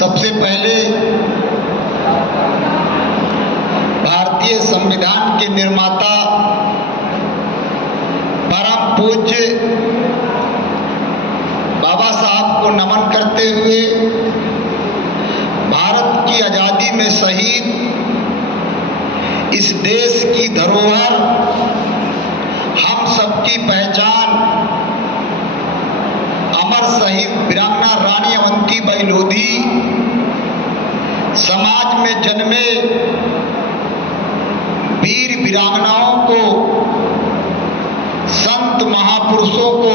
सबसे पहले भारतीय संविधान के निर्माता परम पूज्य बाबा साहब को नमन करते हुए भारत की आज़ादी में शहीद इस देश की धरोहर, हम सबकी पहचान, अमर शहीद वीरांगना रानी अवंतीबाई लोधी समाज में जन्मे वीर वीरांगनाओं को, संत महापुरुषों को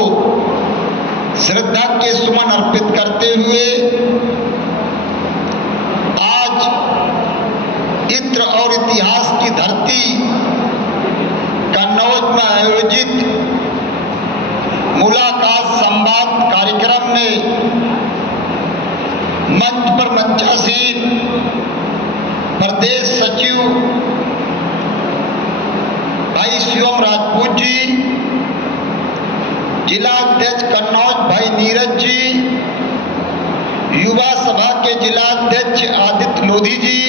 श्रद्धा के सुमन अर्पित करते हुए आज इत्र और इतिहास की धरती कन्नौज में आयोजित मुलाकात संवाद कार्यक्रम में मंच पर मंचासीन प्रदेश सचिव भाई शिवम राजपूत जी, जिला अध्यक्ष कन्नौज भाई नीरज जी, युवा सभा के जिला अध्यक्ष आदित्य लोधी जी,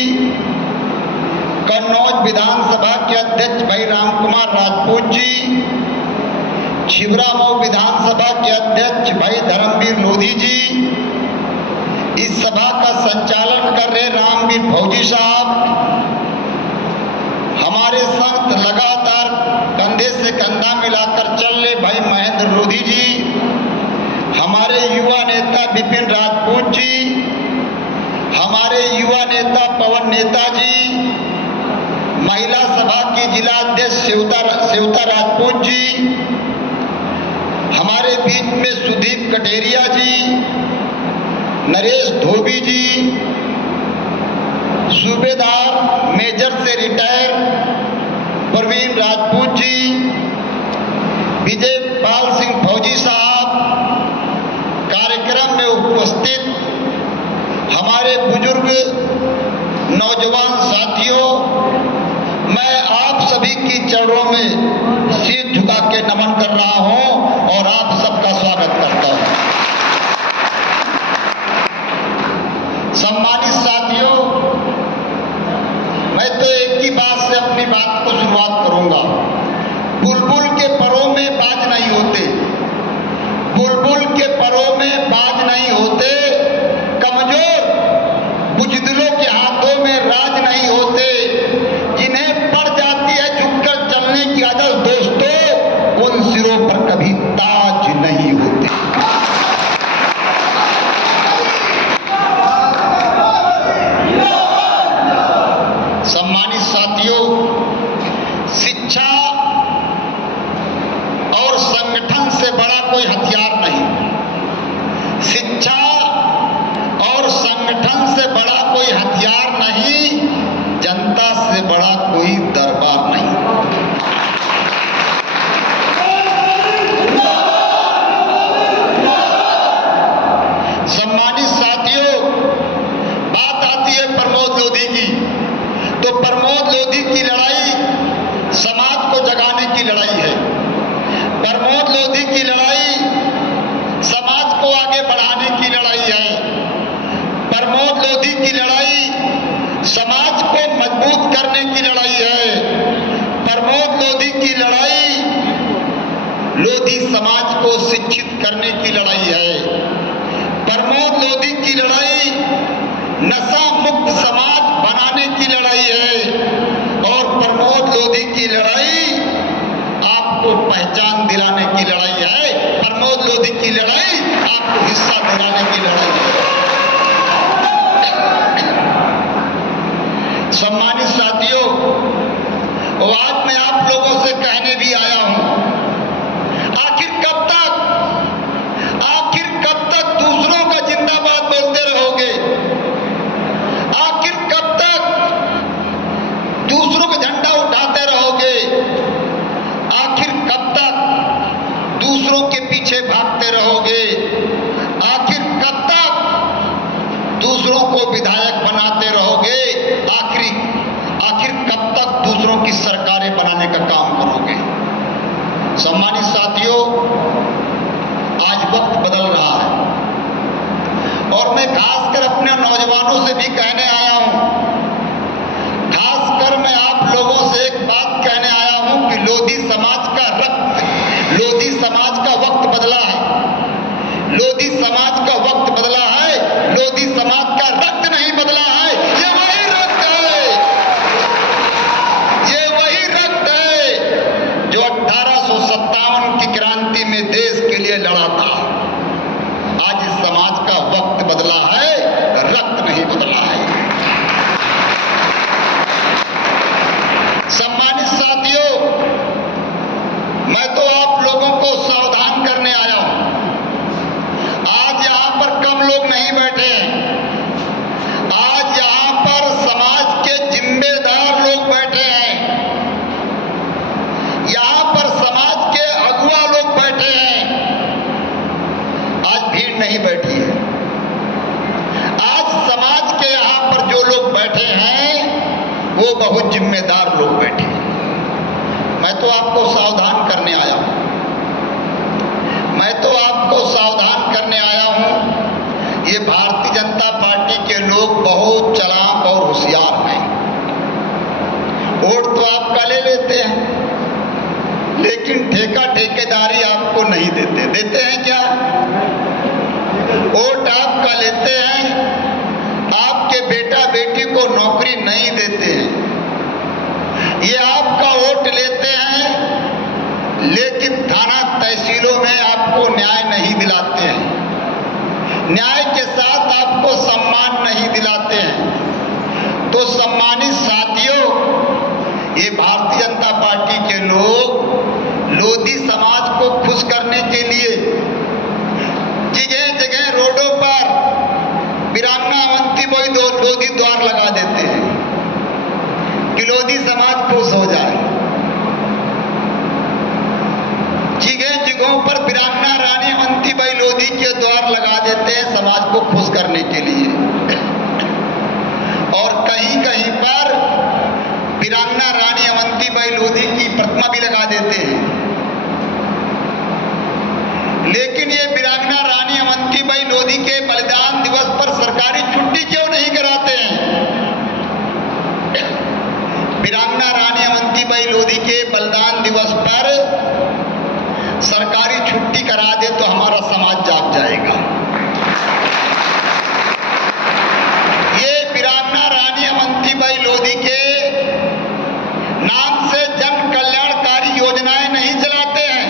कन्नौज विधानसभा के अध्यक्ष भाई रामकुमार राजपूत जी, छिबरामऊ विधानसभा के अध्यक्ष भाई धर्मवीर लोधी जी, इस सभा का संचालन कर रहे रामवीर फौजी साहब, हमारे संग लगातार कंधे से कंधा मिलाकर चल रहे भाई महेंद्र लोधी जी, हमारे युवा नेता विपिन राजपूत जी, हमारे युवा नेता पवन नेता जी, महिला सभा की जिला अध्यक्ष सेवता राजपूत जी, हमारे बीच में सुदीप कटेरिया जी, नरेश धोबी जी, सूबेदार मेजर से रिटायर प्रवीण राजपूत जी, विजय पाल सिंह फौजी साहब, कार्यक्रम में उपस्थित हमारे बुजुर्ग नौजवान साथियों, मैं आप सभी की चरणों में सिर झुका के नमन कर रहा हूं और आप सबका स्वागत करता हूं। सम्मानित साथियों, मैं तो एक ही बात से अपनी बात को शुरुआत करूंगा। बुलबुल के परों में बाज नहीं होते, बुलबुल के परों में बाज नहीं होते, कमजोर बुजदिलों के हाथों में राज नहीं होते, जिन्हें पड़ जाती है झुककर चलने की आदत दोस्तों, उन सिरों पर कभी ताज नहीं होते। सम्मानित साथियों, शिक्षा और संगठन से बड़ा कोई हथियार नहीं, शिक्षा और संगठन से बड़ा कोई हथियार नहीं, जनता से बड़ा कोई दरबार नहीं। सम्मानित साथियों, बात आती है प्रमोद लोधी की, तो प्रमोद लोधी की लड़ाई समाज को जगाने की लड़ाई है। प्रमोद लोधी की लड़ाई समाज को आगे बढ़ाने की लड़ाई है। प्रमोद लोधी की लड़ाई समाज को मजबूत करने की लड़ाई है। प्रमोद लोधी की लड़ाई लोधी समाज को शिक्षित करने की लड़ाई है। प्रमोद लोधी की लड़ाई नशा मुक्त समाज बनाने की लड़ाई है और प्रमोद लोधी की लड़ाई आपको पहचान दिलाने की लड़ाई है। प्रमोद लोधी की लड़ाई आपको हिस्सा दिलाने की लड़ाई है। सम्मानित साथियों, आज मैं आप लोगों से कहने भी आया हूं, आखिर कब तक दूसरों का जिंदाबाद बोलते रहोगे? आखिर कब तक दूसरों का झंडा उठाते रहोगे? आखिर कब तक दूसरों के पीछे भागते रहोगे? आखिर कब तक दूसरों को विधायक बनाते रहोगे? आखिर कब तक दूसरों की सरकारें बनाने का काम करोगे? सम्मानित साथियों, आज वक्त बदल रहा है और मैं खासकर अपने नौजवानों से भी कहने आया हूं, खासकर मैं आप लोगों से एक बात कहने आया हूं कि लोधी समाज का लोधी समाज का वक्त बदला है। लोधी समाज का वक्त बदला है, लोधी समाज का रक्त नहीं बदला है। ये वही रक्त है, ये वही रक्त है जो 1857 की क्रांति में देश के लिए लड़ा था। आज इस समाज का वक्त बदला है, रक्त नहीं बदला है। सम्मानित साथियों, मैं तो आप लोगों को सावधान करने आया हूं। आज यहां पर कम लोग नहीं बैठे हैं, आज यहां पर समाज के जिम्मेदार लोग बैठे हैं, यहां पर समाज के अगुवा लोग बैठे हैं। आज भीड़ नहीं बैठी है, आज समाज के यहां पर जो लोग बैठे हैं वो बहुत जिम्मेदार लोग बैठे हैं। मैं तो आपको सावधान करने आया हूं, मैं तो आपको सावधान करने आया हूं। ये भारतीय जनता पार्टी के लोग बहुत चालाक और होशियार हैं। वोट तो आपका ले लेते हैं, लेकिन ठेकेदारी आपको नहीं देते। देते हैं क्या? वोट आपका लेते हैं, आपके बेटा बेटी को नौकरी नहीं देते हैं। ये आपका वोट लेते हैं, लेकिन थाना तहसीलों में आपको न्याय नहीं दिलाते हैं, न्याय के साथ आपको सम्मान नहीं दिलाते हैं। तो सम्मानित साथियों, ये भारतीय जनता पार्टी के लोग लोधी समाज को खुश करने के लिए जगह जगह रोडों पर वीरांगना अवंतीबाई लोधी द्वार लगा देते हैं कि लोधी समाज खुश हो जाए। जगह जगहों पर वीरांगना रानी अवंतीबाई लोधी के द्वार लगा देते हैं समाज को खुश करने के लिए, और कहीं कहीं पर वीरांगना रानी अवंतीबाई लोधी की प्रतिमा भी लगा देते हैं। लेकिन ये वीरांगना रानी अवंतीबाई लोधी के बलिदान दिवस पर सरकारी छुट्टी क्यों नहीं कराते हैं? वीरांगना रानी अवंतीबाई लोधी के बलिदान दिवस पर सरकारी छुट्टी करा दे तो हमारा समाज जाग जाएगा। ये वीरांगना रानी अवंतीबाई लोधी के नाम से जन कल्याणकारी योजनाएं नहीं चलाते हैं,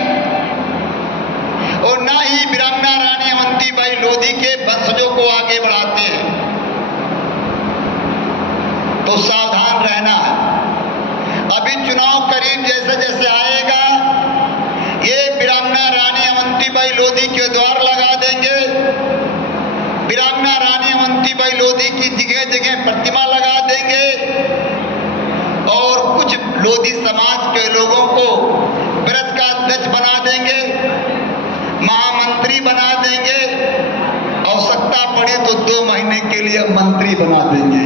और ना ही वीरांगना रानी अवंतीबाई लोधी के वंशजों को आगे बढ़ाते हैं। तो सावधान रहना है। अभी चुनाव करीब जैसे जैसे आएगा, ये वीरांगना रानी अवंतीबाई लोधी के द्वार लगा देंगे, वीरांगना रानी अवंतीबाई लोधी की जगह जगह प्रतिमा लगा देंगे, और कुछ लोधी समाज के लोगों को ब्रज का अध्यक्ष बना देंगे, महामंत्री बना देंगे, आवश्यकता पड़े तो 2 महीने के लिए मंत्री बना देंगे।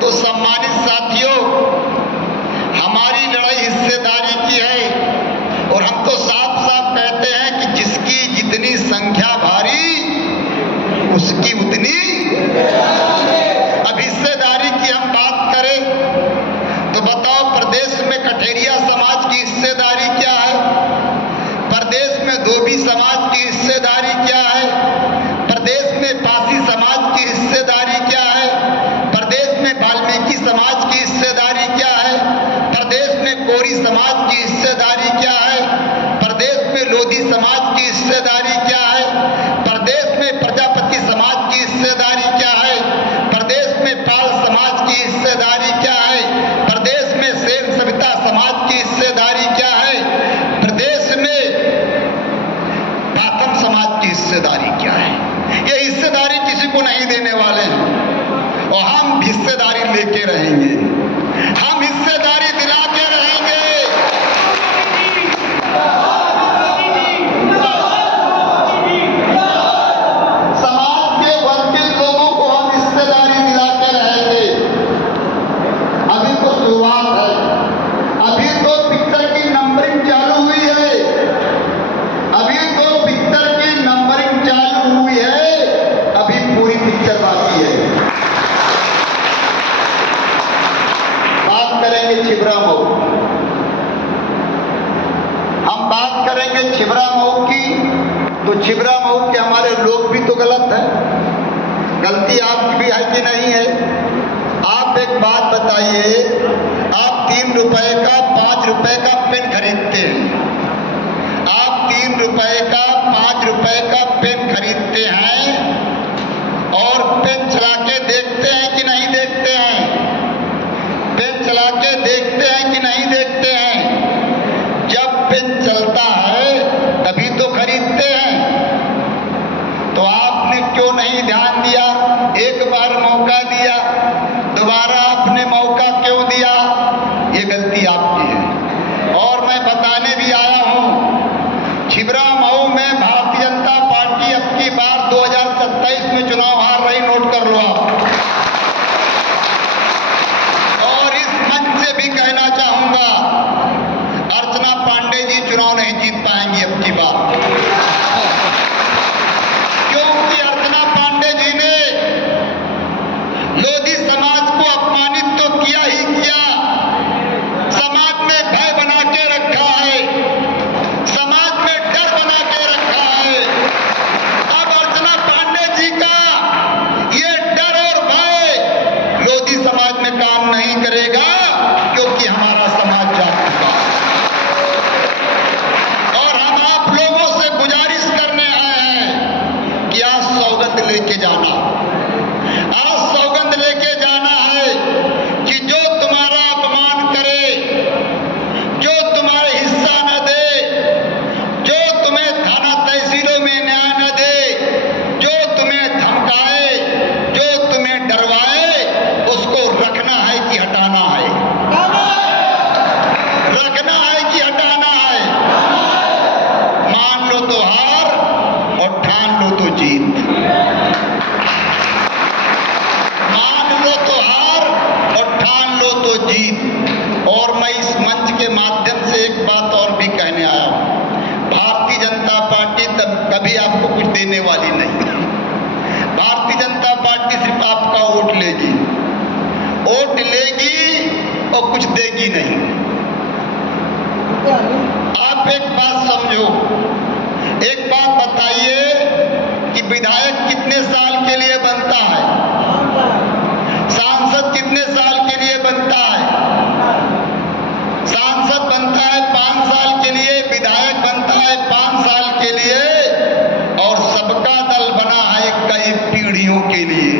तो सम्मानित साथियों, हमारी लड़ाई हिस्सेदारी की है, और हम तो साफ साफ कहते हैं कि जिसकी जितनी संख्या भारी उसकी उतनी। अब हिस्सेदारी की हम बात करें तो बताओ, प्रदेश में कठेरिया समाज की हिस्सेदारी क्या है? प्रदेश में धोबी समाज की हिस्सेदारी क्या है? प्रदेश में पासी समाज की हिस्सेदारी क्या है? प्रदेश में वाल्मीकि समाज की हिस्सेदारी क्या है? प्रदेश में कोरी समाज की हिस्सेदारी क्या है? प्रदेश में लोधी समाज की हिस्सेदारी क्या है? प्रदेश में प्रजापति समाज की हिस्सेदारी क्या है? प्रदेश में पाल समाज की हिस्सेदारी क्या है? प्रदेश में सेन सविता समाज की हिस्सेदारी क्या है? प्रदेश में प्राथम समाज की हिस्सेदारी क्या है? ये हिस्सेदारी किसी को नहीं देने वाले हैं, और हम हिस्सेदारी लेके रहेंगे, हम हिस्सेदारी दिला के रहेंगे। समाज के वंचित लोगों को हम हिस्सेदारी दिला के रहेंगे। अभी तो शुरुआत है, अभी तो पिक्चर की नंबरिंग चालू हुई है, अभी तो पिक्चर की छिबरा मऊ। हम बात करेंगे छिबरा मऊ की, तो छिबरा मऊ के हमारे लोग भी तो गलत है। गलती आपकी भी है कि नहीं है? आप एक बात बताइए, आप 3 रुपए का 5 रुपए का पेन खरीदते हैं, आप 3 रुपए का 5 रुपए का पेन खरीदते हैं और पेन चला के देखते हैं कि नहीं देखते हैं? पेन चला के देखते हैं कि नहीं देखते हैं? जब पेन चलता है तभी तो खरीदते हैं। तो आपने क्यों नहीं ध्यान दिया? एक बार मौका दिया, दोबारा आपने मौका क्यों दिया? ये गलती आपकी है। और मैं बताने भी आया हूं, छिबरा मऊ में भारतीय जनता पार्टी अब की बार 2027 में चुनाव हार रही, नोट कर लो आप। और इस मंच से भी कहना चाहूंगा, अर्चना पांडे जी चुनाव नहीं जीत पाएंगी अब की बार, क्योंकि अर्चना पांडे जी ने लोधी समाज को अपमानित तो किया ही किया, समाज में भय बना के रखा है, समाज में डर बना के रखा है। अब अर्चना पांडे जी का ये डर और भय लोधी समाज में काम नहीं करेगा, क्योंकि हमारा समाज जाग चुका है। और हम आप लोगों से गुजारिश करने आए हैं कि आज सौगंध लेके जाना, आज सौगंध लेके जाना है कि जो तुम्हारा अपमान करे, जो तुम्हारे हिस्सा न दे, जो तुम्हें थाना तहसीलों में न्याय न दे, जो तुम्हें धमकाए, जो तुम्हें डरवाए, उसको रखना है कि हटाना है? रखना है कि हटाना है? मान लो तो हार और ठान लो तो जीत। मान लो तो हार और ठान लो तो जीत। और मैं इस मंच के माध्यम से एक बात और भी कहने आया हूं, भारतीय जनता पार्टी कभी आपको कुछ देने वाली नहीं। भारतीय जनता पार्टी सिर्फ आपका वोट लेगी, वोट लेगी और कुछ देगी नहीं। आप एक बात समझो, एक बात बताइए कि विधायक कितने साल के लिए बनता है? सांसद कितने साल के लिए बनता है? सांसद बनता है 5 साल के लिए, विधायक बनता है 5 साल के लिए, और सबका दल बना है कई पीढ़ियों के लिए।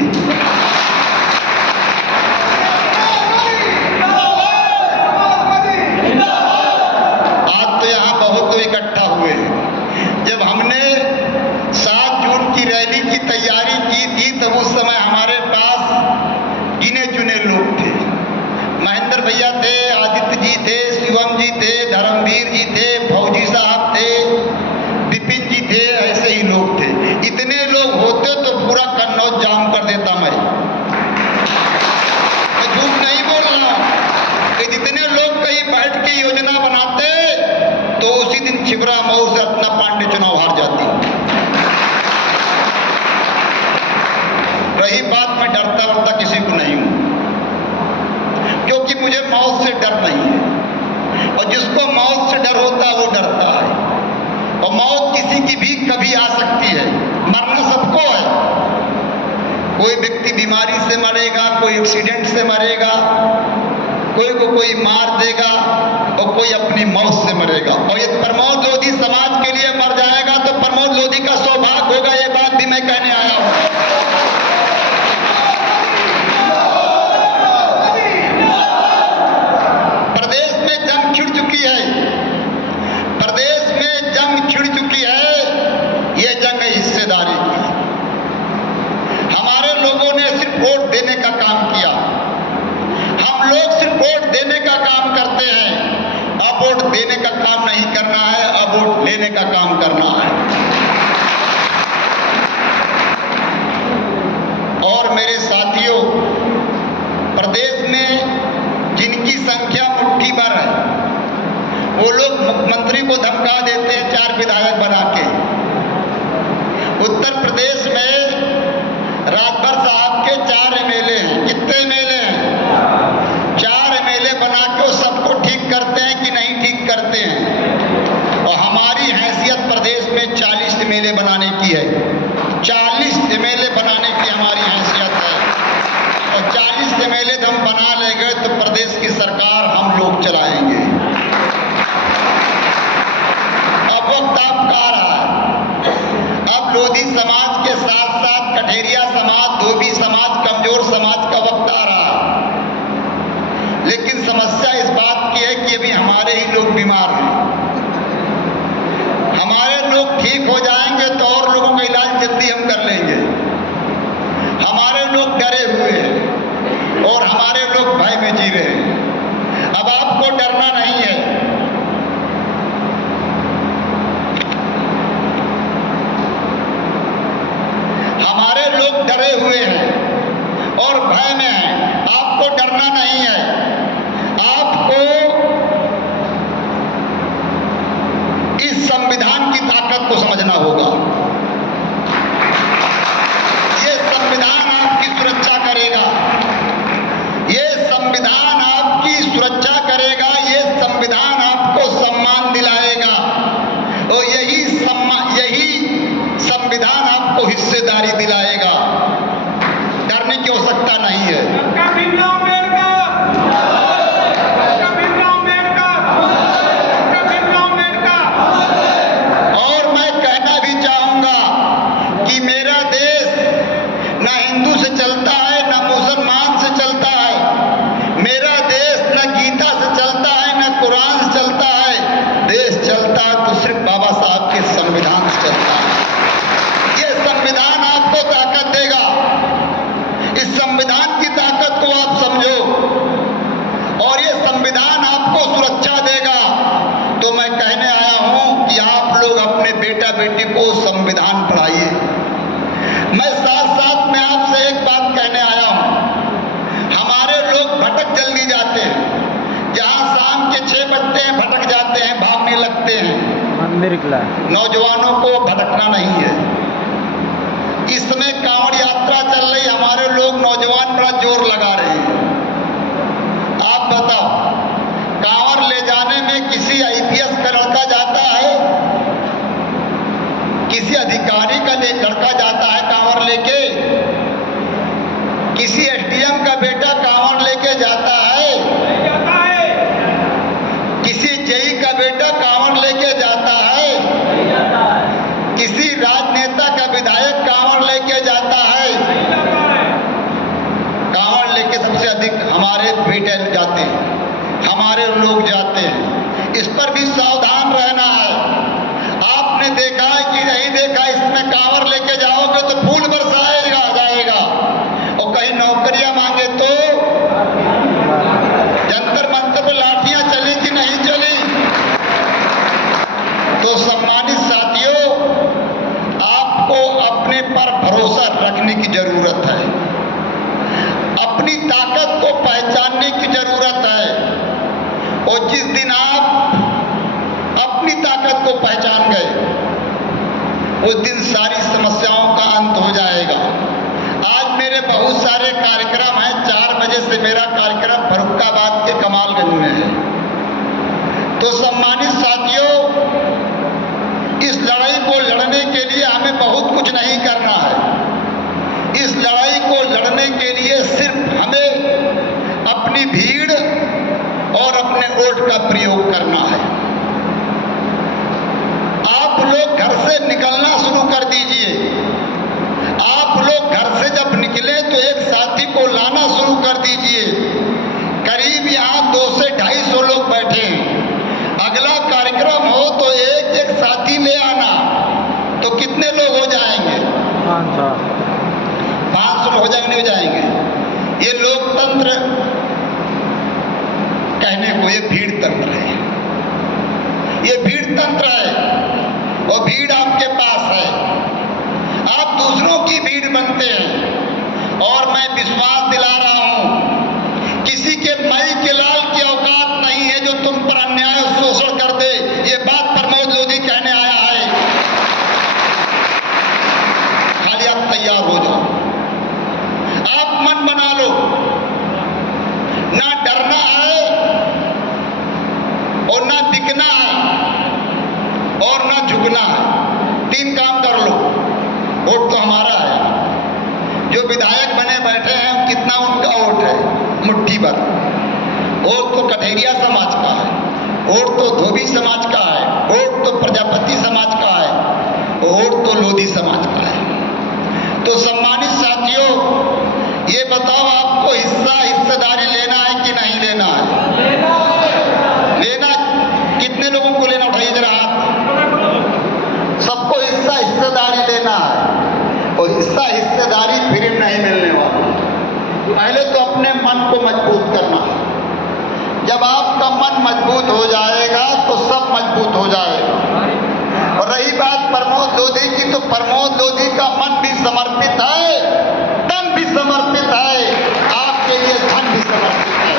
आज तो यहां बहुत इकट्ठा हुए हैं। जब हमने 7 जून की रैली की तैयारी की थी, तब उस समय हमारे पास गिने चुने लोग थे। महेंद्र भैया थे, आदित्य जी थे, शिवम जी थे, धर्मवीर जी थे, फौजी साहब थे, विपिन जी थे, ऐसे ही लोग थे। इतने लोग होते तो पूरा कन्नौज जाम कर देता मैं झूठ नहीं बोल रहा हूं। कि जितने लोग कहीं बैठ के योजना बनाते तो उसी दिन छिबरा मऊ से अर्चना पांडे चुनाव हार जाती। रही बात, मैं डरता वरता किसी को नहीं हूं, क्योंकि मुझे मौत से डर नहीं है। और जिसको मौत से डर होता है वो डरता है। और मौत किसी की भी कभी आ सकती है, मरना सबको है। कोई व्यक्ति बीमारी से मरेगा, कोई एक्सीडेंट से मरेगा, कोई को कोई मार देगा और कोई अपनी मौत से मरेगा। और ये प्रमोद लोधी समाज के लिए मर जाएगा तो प्रमोद लोधी का सौभाग्य होगा, ये बात भी मैं कहने आया हूं। प्रदेश में जंग छिड़ चुकी है, प्रदेश में जंग छिड़ चुकी है। ये जंग है हिस्सेदारी की। हमारे लोगों ने सिर्फ वोट देने का काम किया। हम लोग सिर्फ वोट देने का काम करते हैं। अब वोट देने का काम नहीं करना है, अब वोट लेने का काम करना है। और मेरे साथियों, प्रदेश में जिनकी संख्या मुट्ठी भर है, वो लोग मुख्यमंत्री को धमका देते हैं 4 विधायक बना के। उत्तर प्रदेश में राजभर साहब के 4 एमएलए हैं। कितने एमएलए हैं? 4 एमएलए बना के वो सब प्रदेश की सरकार हम लोग चलाएंगे। अब वक्त आपका आ रहा है। अब लोधी समाज के साथ साथ कठेरिया समाज, धोबी समाज, कमजोर समाज का वक्त आ रहा है। लेकिन समस्या इस बात की है कि अभी हमारे ही लोग बीमार हैं। हमारे लोग ठीक हो जाएंगे तो और लोगों का इलाज जल्दी हम कर लेंगे। हमारे लोग डरे हुए हैं और हमारे लोग भय में जी रहे हैं। अब आपको डरना नहीं है। हमारे लोग डरे हुए हैं और भय में हैं। आपको डरना नहीं है। आपको इस संविधान की ताकत को समझना होगा। ये संविधान आपकी सुरक्षा करेगा। ये संविधान आपकी सुरक्षा करेगा। ये संविधान आपको सम्मान दिलाएगा और यही संविधान आपको हिस्सेदारी दिलाएगा। डरने की आवश्यकता नहीं है। और मैं कहना भी चाहूंगा कि मेरा देश ना हिंदू से चलता है, ना मुसलमान से चलता है। मेरा देश ना गीता से चलता है, ना कुरान से चलता है। देश चलता है तो सिर्फ बाबा साहब के संविधान से चलता है। ये संविधान आपको ताकत देगा। इस संविधान की ताकत को आप समझो और ये संविधान आपको सुरक्षा देगा। तो मैं कहने आया हूं कि आप लोग अपने बेटा बेटी को संविधान पढ़ाइए। मैं साथ साथ में आपसे एक बात कहने आया हूं। हमारे लोग भटक जल्दी जाते हैं। जहां शाम के 6 बजते हैं भटक जाते हैं, भागने लगते हैं। नौजवानों को भटकना नहीं है। इस समय कांवड़ यात्रा चल रही, हमारे लोग नौजवान बड़ा जोर लगा रहे हैं। आप बताओ, कांवड़ ले जाने में किसी आईपीएस का लड़का जाता है, किसी अधिकारी का लड़का जाता है कांवड़ लेके, किसी एसडीएम का बेटा कांवड़ लेके जाता है, किसी जेई का बेटा कांवड़ लेके जाता है, किसी राजनेता का विधायक कांवड़ लेके जाता है। कांवड़ लेके सबसे अधिक हमारे बेटे जाते हैं, हमारे लोग जाते हैं। इस पर भी सावधान रहना है। आपने देखा है कि नहीं देखा, इसमें कांवड़ लेके जाओगे तो फूल बरसाएगा जाएगा और कहीं नौकरियां मांगे तो जंतर मंतर पर लाठियां चली कि नहीं चली। तो सम्मानित साथियों, आपको अपने पर भरोसा रखने की जरूरत है। अपनी ताकत को पहचानने की जरूरत है और जिस दिन आप अपनी ताकत को पहचान गए उस दिन सारी समस्याओं का अंत हो जाएगा। आज मेरे बहुत सारे कार्यक्रम हैं। 4 बजे से मेरा कार्यक्रम फर्रुखाबाद के कमालगंज में है। तो सम्मानित साथियों, इस लड़ाई को लड़ने के लिए हमें बहुत कुछ नहीं करना है। इस लड़ाई को लड़ने के लिए सिर्फ हमें अपनी भीड़ और अपने वोट का प्रयोग करना है। आप लोग घर से निकलना शुरू कर दीजिए। आप लोग घर से जब निकले तो एक साथी को लाना शुरू कर दीजिए। करीब यहाँ 200 से 250 लोग बैठे हैं। अगला कार्यक्रम हो तो एक साथी ले आना। तो कितने लोग हो जाएंगे? 500 हो जाएंगे, नहीं हो जाएंगे। ये लोकतंत्र कहने को ये भीड़ तंत्र है। ये भीड़ तंत्र है और भीड़ आपके पास है। आप दूसरों की भीड़ बनते हैं और मैं विश्वास दिला रहा हूं, किसी के मई के लाल की औकात नहीं है जो तुम पर अन्याय और शोषण कर दे। ये बात प्रमोद लोधी कहने आया है। खाली आप तैयार हो जाओ। आप मन बना लो, ना डरना है और ना दिखना है और ना झुकना है। 3 काम कर लो। वोट तो हमारा है। जो विधायक बने बैठे हैं, कितना उनका वोट है? मुट्ठी भर। वोट तो कठेरिया समाज का है, वोट तो धोबी समाज का है, वोट तो प्रजापति समाज का है, वोट तो लोधी समाज का है। तो सम्मानित साथियों, ये बताओ आपको हिस्सेदारी लेना है कि नहीं लेना है? लेना। कितने लोगों को लेना? उठाइए जरा हाथ। सबको हिस्सेदारी लेना है, और हिस्सेदारी फ्री में नहीं मिलने वाली। पहले तो अपने मन को मजबूत करना है। जब आपका मन मजबूत हो जाएगा तो सब मजबूत हो जाएगा। और रही बात प्रमोद लोधी की, तो प्रमोद लोधी का मन भी समर्पित है, तन भी समर्पित है, आपके लिए धन भी समर्पित है।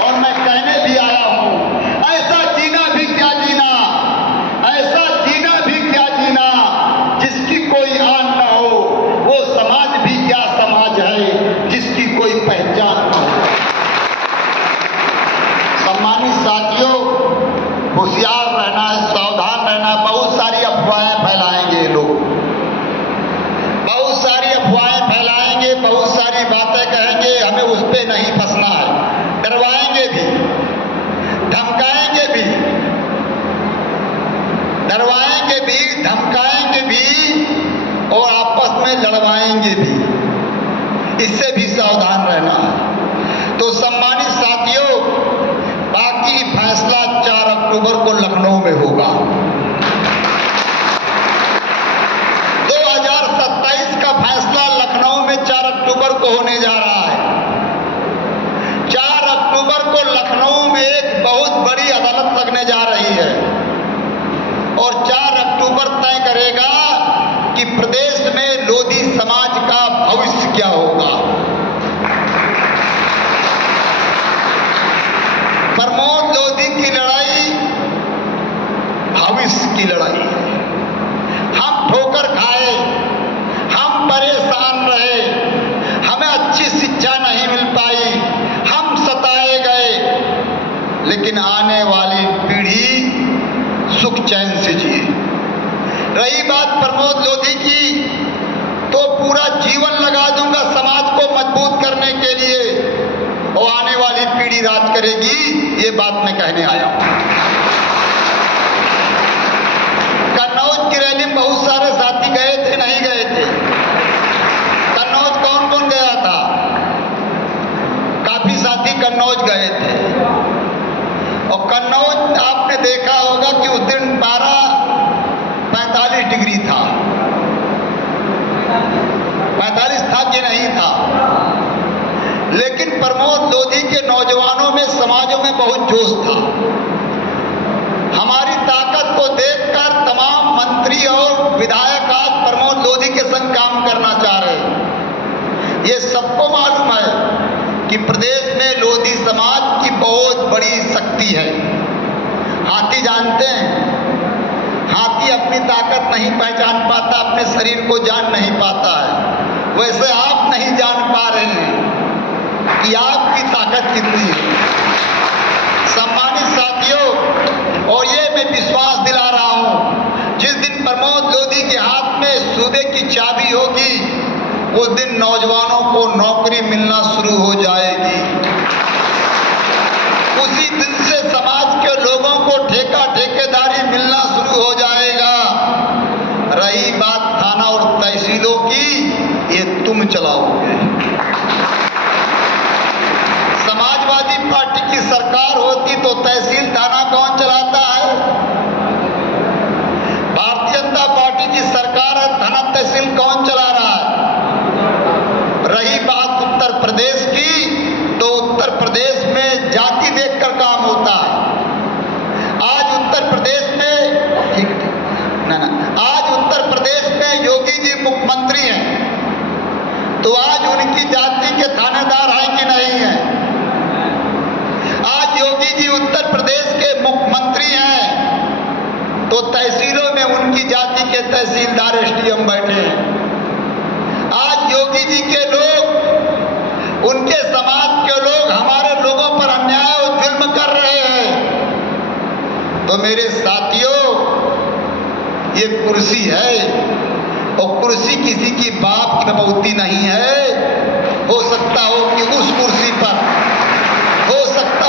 और मैं कहने भी आया हूं, ऐसा जीना भी क्या जीना, ऐसा जीना भी क्या जीना जिसकी कोई आन न हो। वो समाज भी क्या समाज है जिसकी कोई पहचान न हो। सम्मानित साथियों, होशियार रहना है, सावधान रहना। बहुत सारी अफवाहें फैलाएंगे लोग, बहुत सारी अफवाहें फैलाएंगे, बहुत सारी बातें कहेंगे, हमें उस पर नहीं फंसना है। डरवाएंगे भी, धमकाएंगे भी, डरवाएंगे भी, धमकाएंगे भी, और आपस में लड़वाएंगे भी। इससे भी सावधान रहना है। तो सम्मानित साथियों, बाकी फैसला 4 अक्टूबर को लखनऊ में होगा। 2027 का फैसला लखनऊ में 4 अक्टूबर को होने जा रहा है। 4 अक्टूबर को लखनऊ में एक बहुत बड़ी अदालत लगने जा रही है, और 4 अक्टूबर तय करेगा कि प्रदेश में लोधी समाज का भविष्य क्या होगा। प्रमोद लोधी की लड़ाई भविष्य की लड़ाई है। हम ठोकर खाए, हम परेशान रहे, हमें अच्छी शिक्षा नहीं मिल पाई, हम सताए गए, लेकिन आने वाली पीढ़ी सुख चैन से जिए। रही बात प्रमोद लोधी की, तो पूरा जीवन लगा दूंगा समाज को मजबूत करने के लिए, और आने वाली पीढ़ी राज करेगी। ये बात मैं कहने आया हूं। कन्नौज की रैली में बहुत सारे साथी गए थे, नहीं गए थे? कन्नौज कौन कौन गया था? काफी साथी कन्नौज गए थे। और कन्नौज आपने देखा होगा कि उस दिन 45 डिग्री था। 45 था कि नहीं था? लेकिन प्रमोद लोधी के नौजवानों में, समाजों में बहुत जोश था। हमारी ताकत को देखकर तमाम मंत्री और विधायक आज प्रमोद लोधी के संग काम करना चाह रहे हैं। ये सबको मालूम है कि प्रदेश में लोधी समाज की बहुत बड़ी शक्ति है। हाथी जानते हैं, हाथी अपनी ताकत नहीं पहचान पाता, अपने शरीर को जान नहीं पाता है। वैसे आप नहीं जान पा रहे हैं कि आपकी ताकत कितनी है। सम्मानित साथियों, और ये मैं विश्वास दिला रहा हूं, जिस दिन प्रमोद लोधी के हाथ में सूबे की चाबी होगी, उस दिन नौजवानों को नौकरी मिलना शुरू हो जाएगी। उसी दिन से समाज के लोगों को ठेकेदारी मिलना शुरू हो जाएगा। रही बात थाना और तहसीलों की, ये तुम चलाओगे। समाजवादी पार्टी की सरकार होती तो तहसील थाना कौन चलाता है? भारतीय जनता पार्टी की सरकार है, थाना तहसील कौन चला रहा है? रही बात उत्तर प्रदेश की, तो उत्तर प्रदेश में जाति देखकर काम होता है। आज उत्तर प्रदेश में आज उत्तर प्रदेश में योगी जी मुख्यमंत्री हैं, तो आज उनकी जाति के थानेदार हैं कि नहीं हैं? आज योगी जी उत्तर प्रदेश के मुख्यमंत्री हैं, तो तहसीलों में उनकी जाति के तहसीलदार एसडीएम बैठे हैं। आज योगी जी के लोग, उनके समाज के लोग हमारे लोगों पर अन्याय और जुल्म कर रहे हैं। तो मेरे साथियों, ये कुर्सी है, और कुर्सी किसी की बाप की बबूती नहीं है। हो सकता हो कि उस कुर्सी पर, हो सकता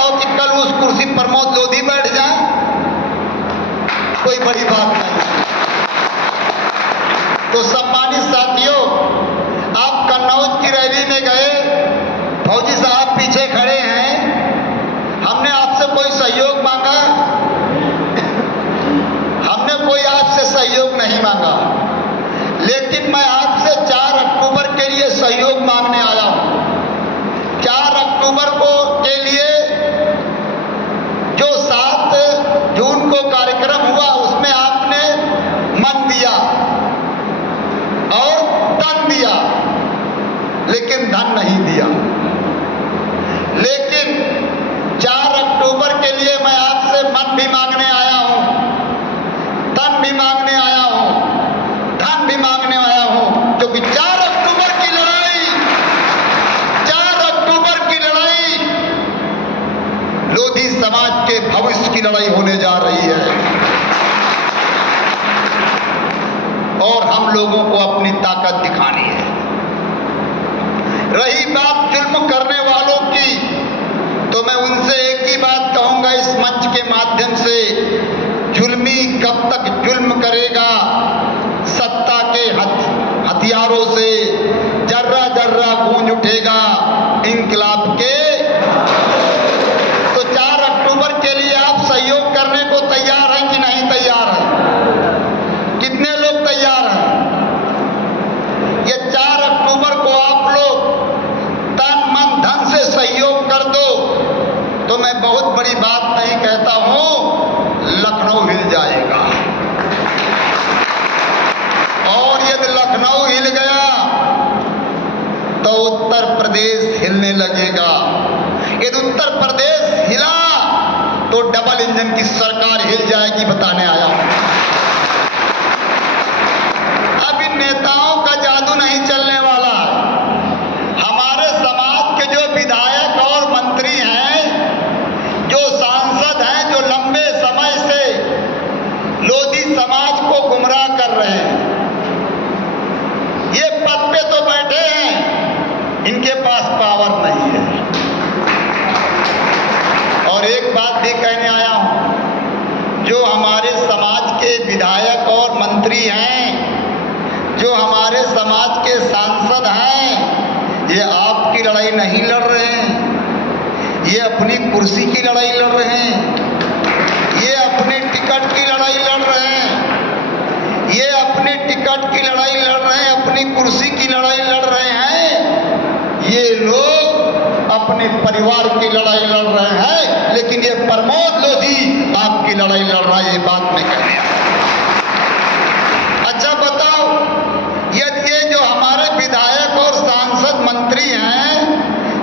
लोधी समाज के भविष्य की लड़ाई होने जा रही है और हम लोगों को अपनी ताकत दिखानी है। रही बात जुल्म करने वालों की, तो मैं उनसे एक ही बात कहूंगा इस मंच के माध्यम से, जुल्मी कब तक जुल्म करेगा? सत्ता के हथियारों से जर्रा जर्रा गूंज उठेगा इंकलाब के। तो 4 अक्टूबर के लिए आप सहयोग करने को तैयार हैं कि नहीं तैयार हैं? कितने लोग तैयार हैं? ये 4 अक्टूबर को आप लोग तन मन धन से सहयोग कर दो तो मैं बहुत बड़ी बात नहीं कहता हूं, लखनऊ हिल जाएगा। और यदि लखनऊ हिल गया तो उत्तर प्रदेश हिलने लगेगा। यदि उत्तर प्रदेश हिला तो डबल इंजन की सरकार हिल जाएगी, बताने आया हूं। अब इन नेताओं का जादू नहीं चलने वाला है। हमारे समाज के जो विधायक और मंत्री हैं, जो सांसद हैं, जो लंबे समय से लोधी समाज को गुमराह कर रहे हैं, ये पद पे तो बैठे हैं, इनके पास पावर नहीं है। और एक बात भी कहने आया हूं, जो हमारे समाज के विधायक और मंत्री हैं, जो हमारे समाज के सांसद हैं, ये आपकी लड़ाई नहीं लड़ रहे हैं, ये अपनी कुर्सी की लड़ाई लड़ रहे हैं, ये अपने टिकट की लड़ाई लड़ रहे हैं, ये अपने टिकट की लड़ाई लड़ रहे हैं, अपनी कुर्सी की लड़ाई लड़ रहे हैं। ये लोग अपने परिवार की लड़ाई लड़ रहे हैं, लेकिन ये प्रमोद लोधी आपकी लड़ाई लड़ रहा है, ये बात मैं कहने आया। अच्छा बताओ, यदि ये जो हमारे विधायक और सांसद मंत्री हैं,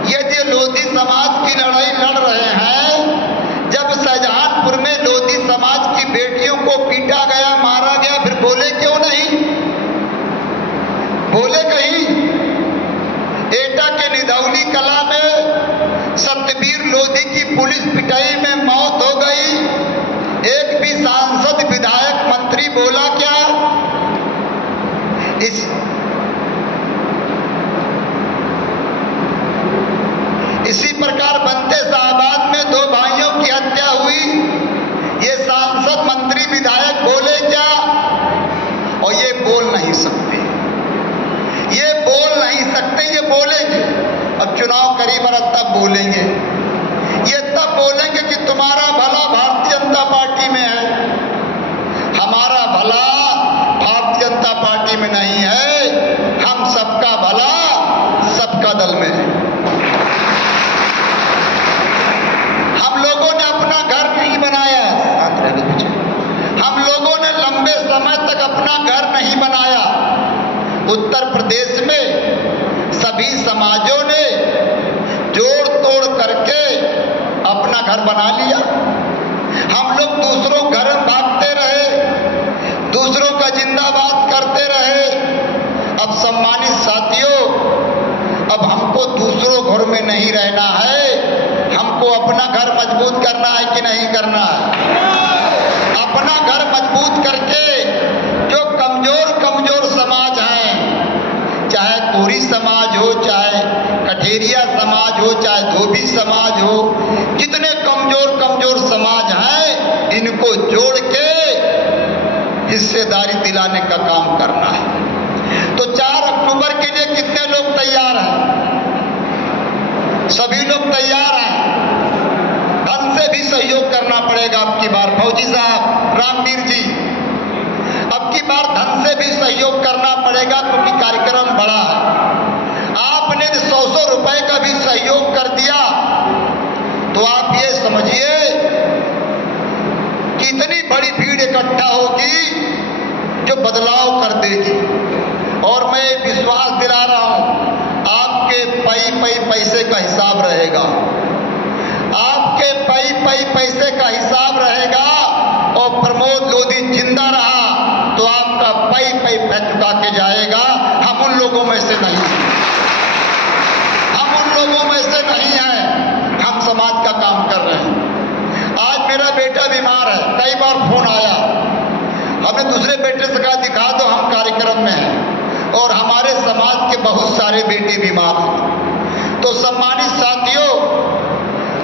यदि लोधी समाज की लड़ाई लड़ रहे हैं, जब शाहजहांपुर में लोधी समाज की बेटियों को पीटा गया, मारा गया, फिर बोले क्यों नहीं? बोले कहीं? एटा के निधौली कला में सत्यवीर लोधी की पुलिस पिटाई में मौत हो गई, एक भी सांसद विधायक मंत्री बोला क्या? इसी प्रकार बनते साहबाद में 2 भाइयों की हत्या हुई, ये सांसद मंत्री विधायक बोले क्या? और ये बोल नहीं सकते, ये बोल नहीं सकते, ये बोलेंगे। अब चुनाव करीब आ तब बोलेंगे, ये तब बोलेंगे कि तुम्हारा भला भारतीय जनता पार्टी में है, हमारा भला भारतीय जनता पार्टी में नहीं है, हम सबका भला सबका दल में है। हम लोगों ने अपना घर नहीं बनाया, हम लोगों ने लंबे समय तक अपना घर नहीं बनाया। उत्तर प्रदेश में सभी समाजों ने जोड़ तोड़ करके अपना घर बना लिया। हम लोग दूसरों घर भागते रहे, दूसरों का जिंदाबाद करते रहे। अब सम्मानित साथियों, अब हमको दूसरों घर में नहीं रहना है, हमको अपना घर मजबूत करना है कि नहीं करना है? अपना घर मजबूत करके जो कमजोर कमजोर समाज हैं, चाहे कोरी समाज हो, चाहे कठेरिया समाज हो, चाहे धोबी समाज हो, जितने कमजोर कमजोर समाज हैं, इनको जोड़ के हिस्सेदारी दिलाने का काम करना है। तो 4 अक्टूबर के लिए कितने लोग तैयार हैं? सभी लोग तैयार हैं। धन से भी सहयोग करना पड़ेगा अब की बार। फौजी साहब, रामवीर जी, अब की बार धन से भी सहयोग करना पड़ेगा, क्योंकि कार्यक्रम बड़ा है। आपने 100-100 रुपए का भी सहयोग कर दिया तो आप ये समझिए कि इतनी बड़ी भीड़ इकट्ठा होगी जो बदलाव कर देगी। और मैं विश्वास दिला रहा हूं, आपके पई पैसे का हिसाब रहेगा, आपके पई पैसे का हिसाब रहेगा। और प्रमोद लोधी जिंदा रहा तो आपका पई चुका के जाएगा। हम उन लोगों में से नहीं, हम उन लोगों में से नहीं हैं, हम समाज का काम कर रहे हैं। बेटा बीमार है, कई बार फोन आया, हमने दूसरे बेटे से कहा दिखा दो, हम कार्यक्रम में हैं और हमारे समाज के बहुत सारे बेटे बीमार हैं। तो सम्मानित साथियों,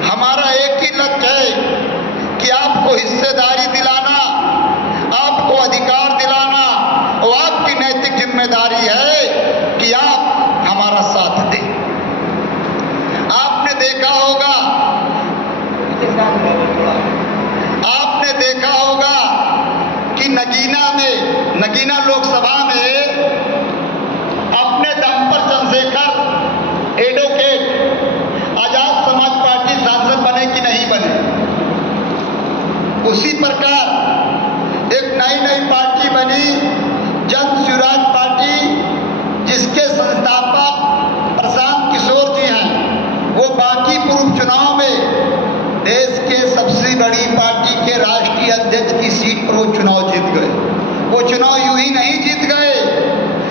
हमारा एक ही लक्ष्य है कि आपको हिस्सेदारी दिलाना, आपको अधिकार दिलाना और आपकी नैतिक जिम्मेदारी है कि आप हमारा साथ दें। आपने देखा होगा कि नगीना लोकसभा में अपने दम पर चंद्रशेखर एडवोकेट आजाद समाज पार्टी सांसद बने कि नहीं बने। उसी प्रकार एक नई पार्टी बनी, जन स्वराज पार्टी, जिसके संस्थापक प्रशांत किशोर जी हैं। वो बाकी पूर्व चुनाव में देश के सबसे बड़ी पार्टी के राष्ट्रीय अध्यक्ष की सीट पर वो चुनाव जीत गए। वो चुनाव यूं ही नहीं जीत गए,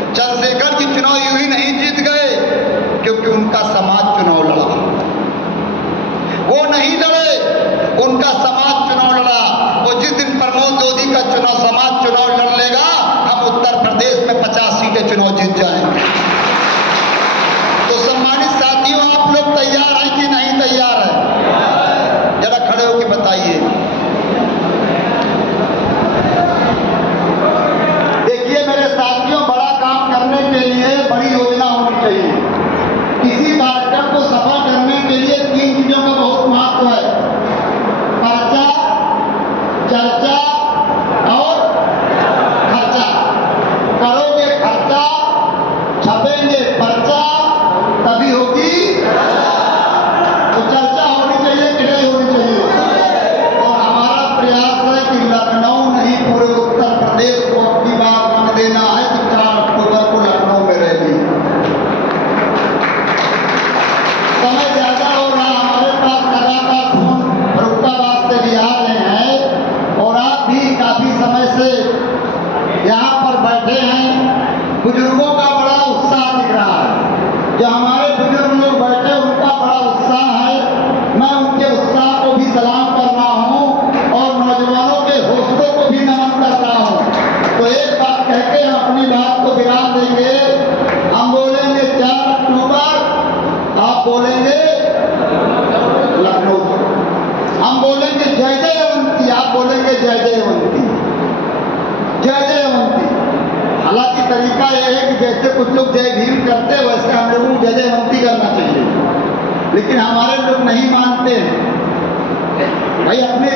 चंद्रशेखर जी चुनाव यूं ही नहीं जीत गए, क्योंकि उनका समाज चुनाव लड़ा। वो नहीं लड़े, उनका समाज चुनाव लड़ा। और जिस दिन प्रमोद लोधी का समाज चुनाव लड़ लेगा, हम उत्तर प्रदेश में 50 सीटें चुनाव जीत जाएंगे। तो सम्मानित साथियों, आप लोग तैयार हैं कि नहीं तैयार हैं? जरा खड़े होकर बताइए। देखिए मेरे साथियों, बड़ा काम करने के लिए बड़ी योजना होनी चाहिए। किसी कार्यक्रम को सफल करने के लिए 3 चीजों का बहुत महत्व है: पर्चा, चर्चा और खर्चा। करोगे खर्चा, छपेंगे पर्चा, तभी होगी तो चर्चा होनी चाहिए कि नहीं होनी चाहिए। और हमारा प्रयास है कि लखनऊ नहीं, पूरे उत्तर प्रदेश को अपनी बात मान देना है कि 4 अक्टूबर को लखनऊ में रैली। समय ज्यादा हो रहा, हमारे पास लगातार फोन फर्रुखाबाद से भी आ रहे हैं और आप भी काफी समय से यहाँ पर बैठे हैं। बुजुर्गों का बड़ा उत्साह दिख रहा है। जो हमारे बुजुर्ग लोग बैठे, उनका बड़ा उत्साह है। मैं उनके उत्साह को भी सलाम कर रहा हूँ और नौजवानों के हौसलों को भी नमन कर रहा हूँ। तो एक बात कह के हम अपनी बात को विराम देंगे। हम बोलेंगे 4 अक्टूबर, आप बोलेंगे लखनऊ। हम बोलेंगे जय जय अवंती, आप बोलेंगे जय जय अवंती, जय जय अवंती। हालांकि तरीका यह है कि जैसे कुछ लोग जय भीम करते हैं, वैसे हम लोगों को जय जय अवंती करना चाहिए, लेकिन हमारे लोग नहीं मानते। भाई अपने